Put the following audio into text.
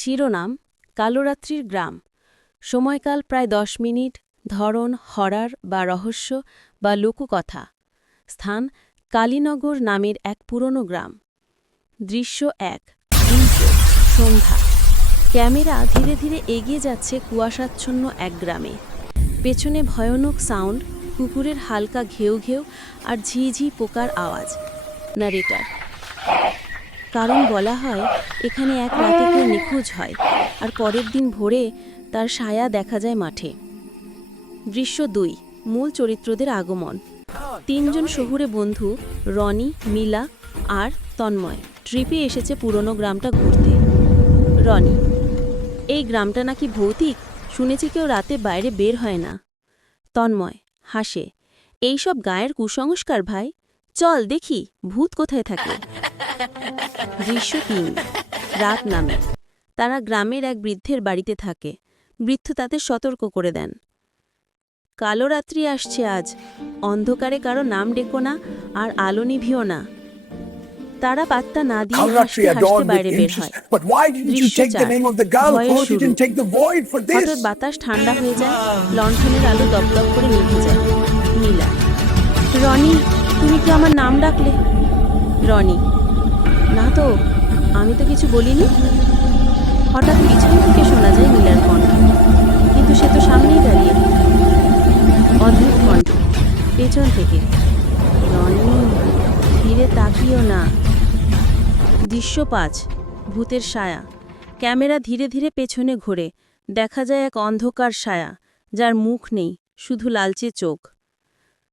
শিরোনাম কালোরাত্রির গ্রাম। সময়কাল প্রায় 10 মিনিট। ধরন হরর বা রহস্য বা লোককথা। স্থান কালীনগর নামের এক পুরনো গ্রাম। দৃশ্য 1। ইন্ট্রো। সন্ধ্যা। ক্যামেরা ধীরে ধীরে এগিয়ে যাচ্ছে কুয়াশাচ্ছন্ন এক গ্রামে। পেছনে ভয়ানক সাউন্ড, কুকুরের হালকা ঘেউ ঘেউ আর ঝিঝি পোকার আওয়াজ। নারেটর। কারণ বলা হয় এখানে এক রাতে কেউ নিখোঁজ হয় আর পরের দিন ভোরে তার ছায়া দেখা যায় মাঠে। দৃশ্য 2। মূল চরিত্রদের আগমন। 3 জন শহুরে বন্ধু রনি, মিলা আর তন্ময় ট্রিপে এসেছে পুরনো গ্রামটা ঘুরতে। রনি: এই গ্রামটা নাকি ভৌতিক, শুনেছি কেউ রাতে বাইরে বের হয় না। তন্ময় হাসে: এইসব গায়ের কুসংস্কার ভাই, চল দেখি ভূত কোথায় থাকে। দৃশ্য 3। রাত নামে। তারা গ্রামের এক বৃদ্ধের বাড়িতে থাকে। বৃদ্ধ তাদের সতর্ক করে দেন, কালো রাত্রি আসছে আজ, অন্ধকারে কারো নাম ডেকো না আর আলো নিভিও না। তারা পাত্তা না দিয়ে হাসতে হাসতে বাইরে বের হয়। দৃশ্য 4। ভয়ের শুরু। হঠাৎ বাতাস ঠান্ডা হয়ে যায়, লণ্ঠনের আলো দপদপ করে নিভে যায়। নীলা: রনি, তুমি কি আমার নাম ডাকলে? রনি: না তো, আমি তো কিছু বলিনি। হঠাৎ পিছন থেকে শোনা যায় নীলার কণ্ঠ, কিন্তু সে তো সামনেই দাঁড়িয়ে। অদ্ভুত কণ্ঠ পেছন থেকে: রনি, ধীরে তাকিও না। দৃশ্য 5। ভূতের ছায়া। ক্যামেরা ধীরে ধীরে পেছনে ঘোরে। দেখা যায় এক অন্ধকার ছায়া, যার মুখ নেই, শুধু লালচে চোখ।